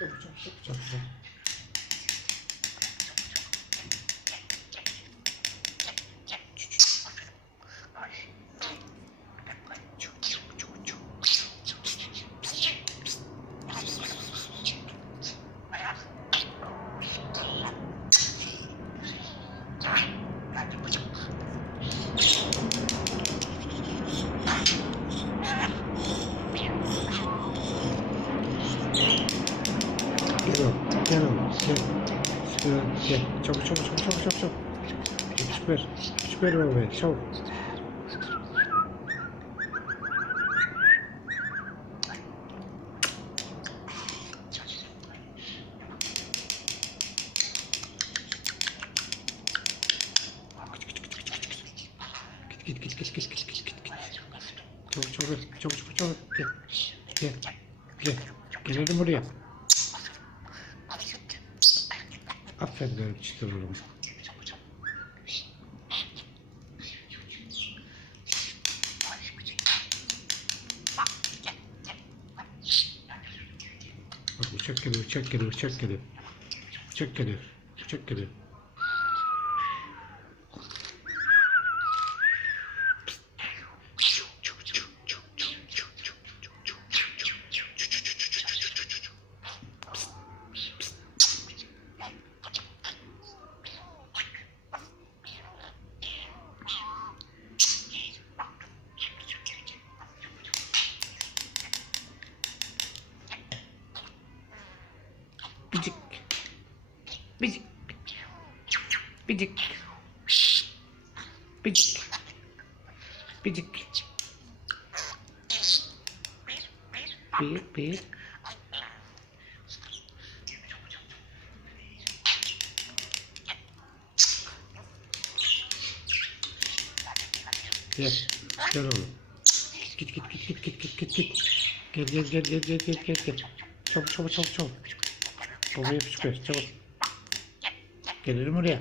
Çok güzel, çok güzel, güzel. Thank you. Gel oğlum. Gel oğlum. Gel. Süper. Gel. Çabuk çabuk çabuk çabuk çabuk. çabuk. Süper. Süper baba. Çabuk. Git git git git git git git git. Çabuk çabuk çabuk çabuk çabuk. Gel. Gel. Gel. Gelelim buraya. Aferin benim çıtırırım. Bak uçak geliyor, uçak geliyor, uçak geliyor. Uçak geliyor, uçak geliyor. Bicik. Bicik. Bicik. Bicik. Bicik. Bir, bir. Gel. Gel oğlum. Git git git git git git git git. Gel gel gel gel gel gel gel gel. Çabuk çabuk çabuk çabuk. Babaya fışkır çabuk. Gelirim oraya.